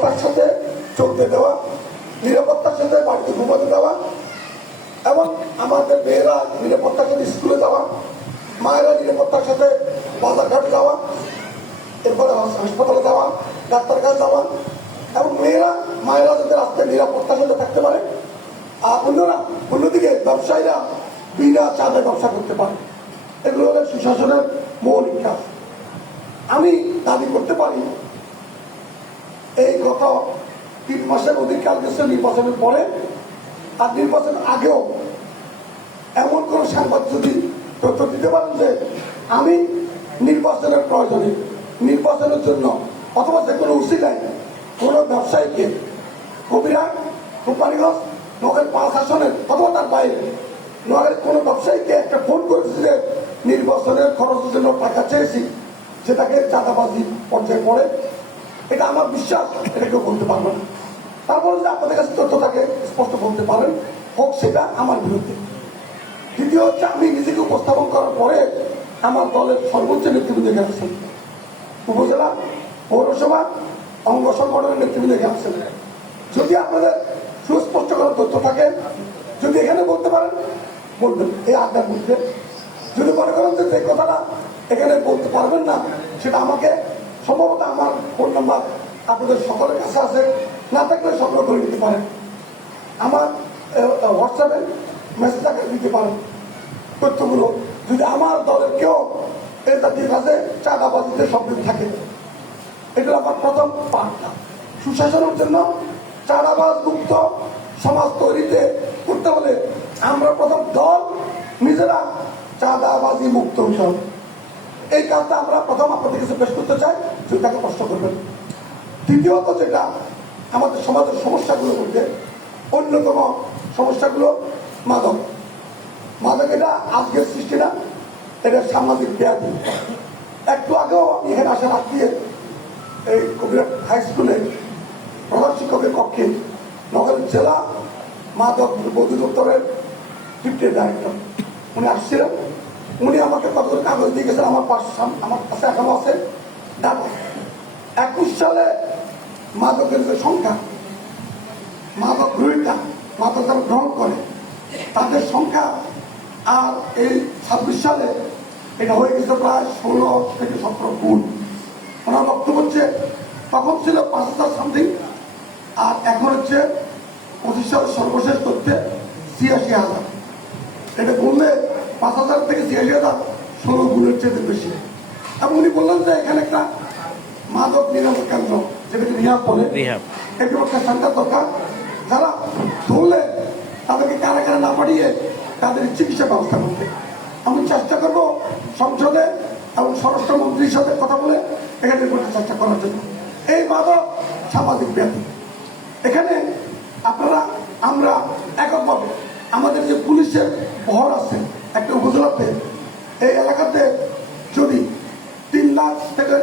নিরাপত্তার সাথে চলতে দেওয়া, নিরাপত্তার সাথে বাড়িতে ঘুমাতে দেওয়া, এবং আমাদের মেয়েরা নিরাপত্তার সাথে স্কুলে যাওয়া, মায়েরা নিরাপত্তার সাথে বাজারঘাট যাওয়া, এরপরে হাসপাতালে যাওয়া, ডাক্তার কাছে যাওয়া, এবং মায়েরা যাতে রাস্তায় নিরাপত্তার সাথে থাকতে পারে, আর অন্যদিকে ব্যবসায়ীরা বিনা চাঁদে ব্যবসা করতে পারে। এগুলো হলো সুশাসনের মৌলিক কাজ। আমি দাবি করতে পারি এই গত 3 মাসের অধিক কাল গেছে নির্বাচনের পরে, আর নির্বাচন আগেও এমন কোন সাংবাদিক যদি তথ্য দিতে পারেন যে আমি নির্বাচনের প্রয়োজনে, নির্বাচনের জন্য অথবা যে কোনো উচিলায় কোন ব্যবসায়ীকে কবিরাট, কোম্পানিগঞ্জ, নোয়াখালী 5 আসনের অথবা তার বাইরে নোয়াখালী কোনো ব্যবসায়ীকে একটা ফোন করেছে যে নির্বাচনের খরচের জন্য টাকা চেয়েছি, সেটাকে চাঁদাবাজি পর্যায়ে পড়ে, এটা আমার বিশ্বাস, এটা কেউ বলতে পারবে না। তারপরে যে আপনাদের কাছে তথ্য থাকে স্পষ্ট বলতে পারেন, হোক সেটা আমার বিরুদ্ধে। দ্বিতীয় হচ্ছে, আমি নিজেকে উপস্থাপন করার পরে আমার দলের সর্বোচ্চ নেতৃবৃন্দ গেছেন, উপজেলা, পৌরসভা, অঙ্গ সংগঠনের নেতৃবৃন্দ গেছেন। যদি আপনাদের সুস্পষ্ট করার তথ্য থাকে, যদি এখানে বলতে পারেন বলবেন এই আড্ডার মধ্যে। যদি মনে করেন যে কথাটা এখানে বলতে পারবেন না, সেটা আমাকে সম্ভবত আমার ফোন নাম্বার আপনাদের সকলের কাছে আছে, না থাকলে সংগ্রহ করে নিতে পারেন, আমার হোয়াটসঅ্যাপে মেসেজ আকারে দিতে পারেন তথ্যগুলো। যদি আমার দলের কেউ এই জাতির কাছে চাঁদাবাজিতে সম্পৃক্ত থাকে, এটা আমার প্রথম বার্তা। সুশাসনের জন্য চাঁদাবাজ মুক্ত সমাজ তৈরিতে করতে হলে আমরা প্রথম দল নিজেরা চাঁদাবাজি মুক্ত হতে হবে। এই কাজটা আমরা প্রথম আপনাদের কাছে পেশ করতে চাই, যদি তাকে কষ্ট করবেন। দ্বিতীয়ত, যেটা আমাদের সমাজের সমস্যাগুলোর মধ্যে অন্যতম সমস্যাগুলো মাদক। এটা আজকের সৃষ্টি না, এটা সামাজিক ব্যাধি। একটু আগেও আমি এখানে আসার আগ দিয়ে এই কবিরাট হাই স্কুলে প্রধান শিক্ষকের কক্ষে নোয়াখালী জেলা মাদক অধিদপ্তরের ডিপ্টি ডাইরেক্টর উনি আসছিলেন। উনি আমাকে কতগুলো কাগজ দিয়ে গেছেন, আমার কাছে এখনো আছে ডাটা। 21 সালে মাদকের যে সংখ্যা, মাদক গ্রহীতা, মাদক যারা গ্রহণ করে তাদের সংখ্যা, আর এই 26 সালে এটা হয়ে গেছে প্রায় 16 থেকে 17 গুণ। ওনার বক্তব্য হচ্ছে তখন ছিল 5,000 সামথিং, আর এখন হচ্ছে 25 সালের সর্বশেষ তথ্যে 86,000। এটা বললে 5,000 থেকে 86,000 16 গুণের চেয়ে বেশি। এবং উনি বললেন যে এখানে একটা মাদক নিরাপদ কেন্দ্র, যেটাকে রিহাব বলে, একটু একটা সেন্টার দরকার, যারা ধরলে তাদেরকে কারাগারে না পাঠিয়ে তাদের চিকিৎসা ব্যবস্থা করতে। আমি চেষ্টা করব সংসদে এবং স্বরাষ্ট্রমন্ত্রীর সাথে কথা বলে এখানে করতে চেষ্টা করার জন্য। এই মাদক সামাজিক ব্যাধি, এখানে আমরা এককভাবে আমাদের যে পুলিশের বহর আছে একটা উপজেলাতে, এই এলাকাতে যদি 3 লাখ থেকে